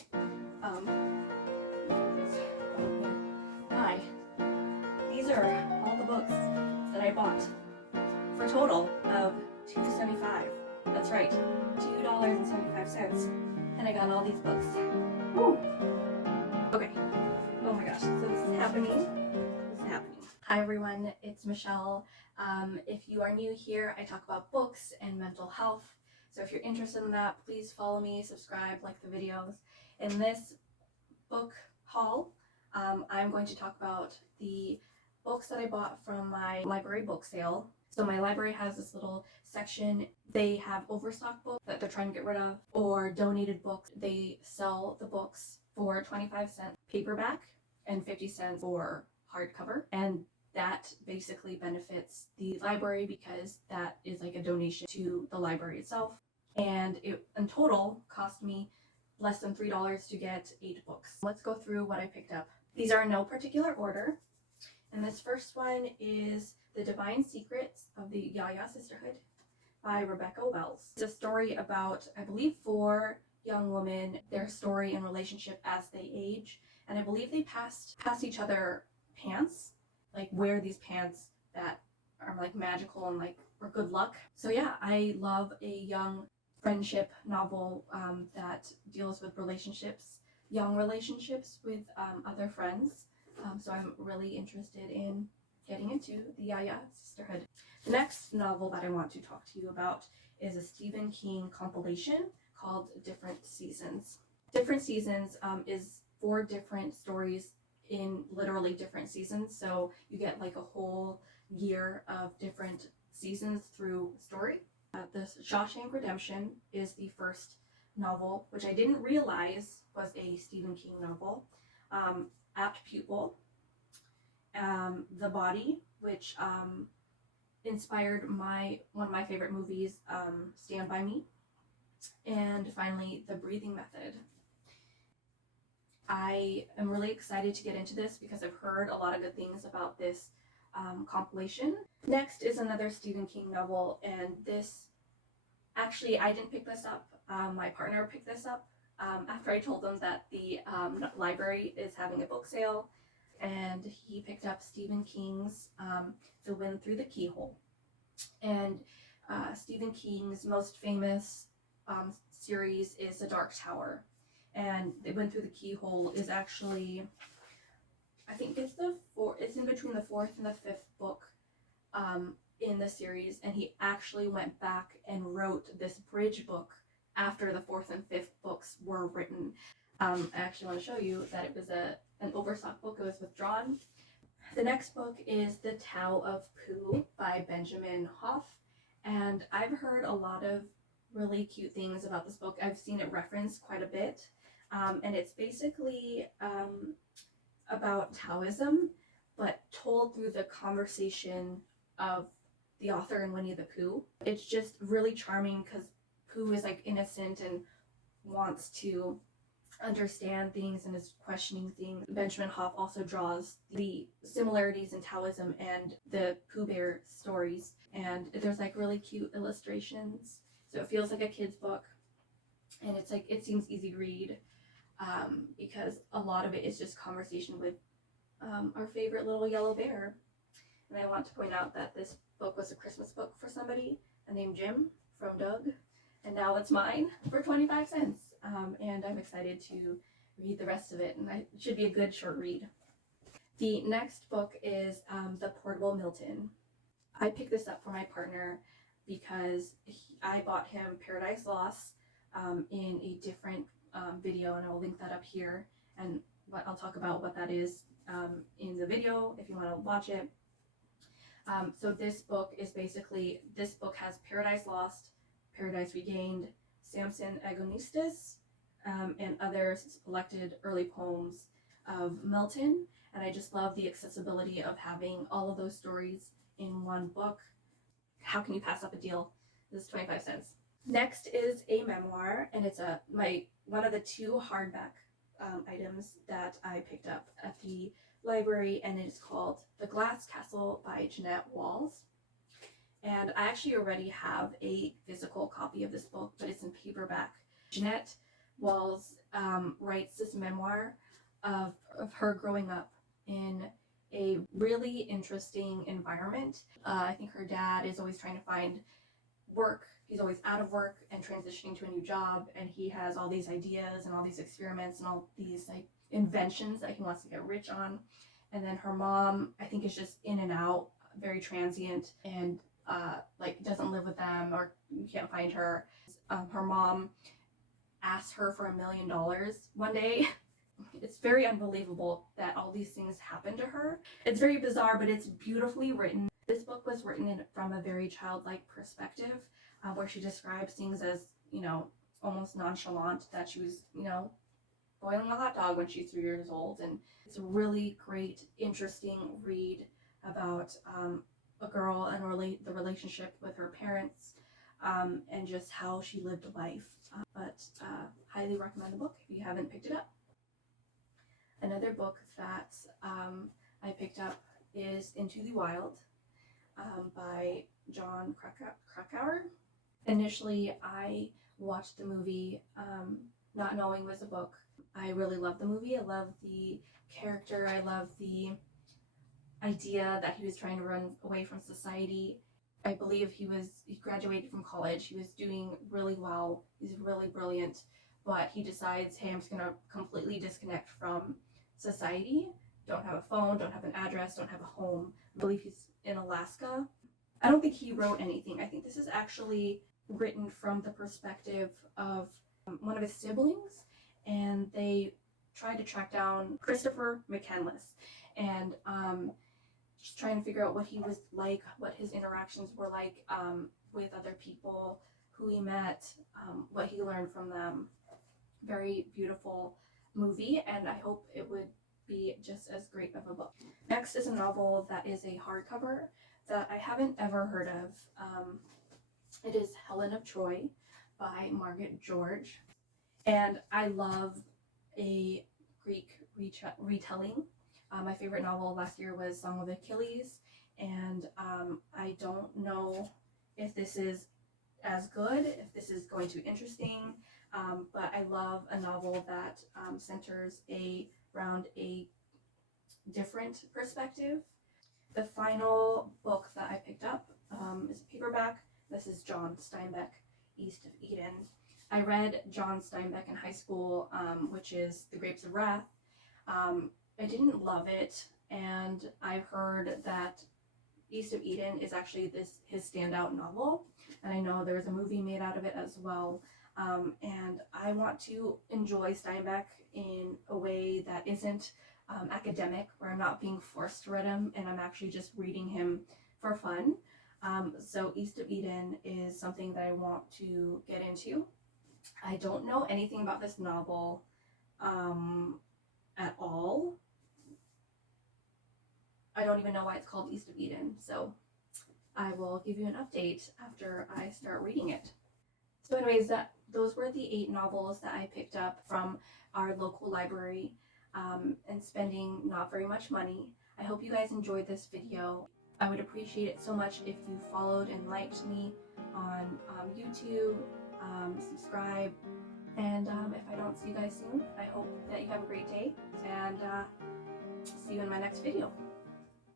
Okay. Hi. These are all the books that I bought for a total of $2.75. That's right, $2.75. And I got all these books. Woo. Okay. Oh my gosh. So this is happening. Hi everyone, it's Michelle. If you are new here, I talk about books and mental health. So if you're interested in that, please follow me, subscribe, like the videos. In this book haul, I'm going to talk about the books that I bought from my library book sale. So my library has this little section. They have overstock books that they're trying to get rid of, or donated books. They sell the books for 25 cents paperback and 50 cents for hardcover. And that basically benefits the library because that is like a donation to the library itself. And it in total cost me less than $3 to get 8 books. Let's go through what I picked up. These are in no particular order. And this first one is The Divine Secrets of the Yaya Sisterhood by Rebecca Wells. It's a story about, I believe, 4 young women, their story and relationship as they age. And I believe they pass each other pants, like wear these pants that are like magical and like for good luck. So yeah, I love a young friendship novel that deals with relationships, young relationships with other friends. So I'm really interested in getting into the Yaya Sisterhood. The next novel that I want to talk to you about is a Stephen King compilation called Different Seasons. Different Seasons is 4 different stories in literally different seasons. So you get like a whole year of different seasons through story. The Shawshank Redemption is the first novel, which I didn't realize was a Stephen King novel. Apt Pupil, The Body, which inspired one of my favorite movies, Stand By Me, and finally The Breathing Method. I am really excited to get into this because I've heard a lot of good things about this compilation. Next is another Stephen King novel, and this, actually, I didn't pick this up. My partner picked this up after I told them that the library is having a book sale, and he picked up Stephen King's The Wind Through the Keyhole. And Stephen King's most famous series is The Dark Tower. And The Wind Through the Keyhole is actually, I think it's it's in between the 4th and the 5th book in the series, and he actually went back and wrote this bridge book after the 4th and 5th books were written. I actually want to show you that it was an overstock book. It was withdrawn. The next book is The Tao of Pooh by Benjamin Hoff, and I've heard a lot of really cute things about this book. I've seen it referenced quite a bit, and it's basically about Taoism, but told through the conversation of the author and Winnie the Pooh. It's just really charming because Pooh is like innocent and wants to understand things and is questioning things. Benjamin Hoff also draws the similarities in Taoism and the Pooh Bear stories, and there's like really cute illustrations. So it feels like a kid's book, and it's like, it seems easy to read because a lot of it is just conversation with our favorite little yellow bear. And I want to point out that this book was a Christmas book for somebody named Jim from Doug, and now it's mine for 25 cents. And I'm excited to read the rest of it, and it should be a good short read. The next book is The Portable Milton. I picked this up for my partner because I bought him Paradise Lost in a different video, and I'll link that up here, and I'll talk about what that is in the video if you want to watch it. So this book has Paradise Lost, Paradise Regained, Samson Agonistes, and other selected early poems of Milton, and I just love the accessibility of having all of those stories in one book. How can you pass up a deal? This is 25 cents. Next is a memoir, and it's one of the 2 hardback items that I picked up at the library, and it is called The Glass Castle by Jeanette Walls. And I actually already have a physical copy of this book, but it's in paperback. Jeanette Wells writes this memoir of her growing up in a really interesting environment. I think her dad is always trying to find work. He's always out of work and transitioning to a new job, and he has all these ideas and all these experiments and all these like inventions that he wants to get rich on. And then her mom, I think, is just in and out, very transient, and like doesn't live with them, or you can't find her. Her mom asks her for $1 million one day. It's very unbelievable that all these things happen to her. It's very bizarre, but it's beautifully written. This book was written from a very childlike perspective, where she describes things as, you know, almost nonchalant, that she was, you know, boiling a hot dog when she's 3 years old. And it's a really great, interesting read about a girl and the relationship with her parents, and just how she lived life. But highly recommend the book if you haven't picked it up. Another book that I picked up is Into the Wild by Jon Krakauer. Initially, I watched the movie not knowing it was a book. I really love the movie. I love the character. I love the idea that he was trying to run away from society. I believe he graduated from college. He was doing really well. He's really brilliant, but he decides, hey, I'm just gonna completely disconnect from society. Don't have a phone, don't have an address, don't have a home. I believe he's in Alaska. I don't think he wrote anything. I think this is actually written from the perspective of one of his siblings, and they tried to track down Christopher McCandless, and just trying to figure out what he was like, what his interactions were like with other people, who he met, what he learned from them. Very beautiful movie, and I hope it would be just as great of a book. Next is a novel that is a hardcover that I haven't ever heard of. It is Helen of Troy by Margaret George, and I love a Greek retelling. My favorite novel last year was Song of Achilles, and I don't know if this is as good, if this is going to be interesting, but I love a novel that centers around a different perspective. The final book that I picked up is a paperback. This is John Steinbeck, East of Eden. I read John Steinbeck in high school, which is The Grapes of Wrath. I didn't love it, and I've heard that East of Eden is actually his standout novel, and I know there's a movie made out of it as well. And I want to enjoy Steinbeck in a way that isn't academic, where I'm not being forced to read him and I'm actually just reading him for fun. So East of Eden is something that I want to get into. I don't know anything about this novel at all. I don't even know why it's called East of Eden, so I will give you an update after I start reading it. So anyways, those were the 8 novels that I picked up from our local library, and spending not very much money. I hope you guys enjoyed this video. I would appreciate it so much if you followed and liked me on YouTube, subscribe, and if I don't see you guys soon, I hope that you have a great day, and see you in my next video.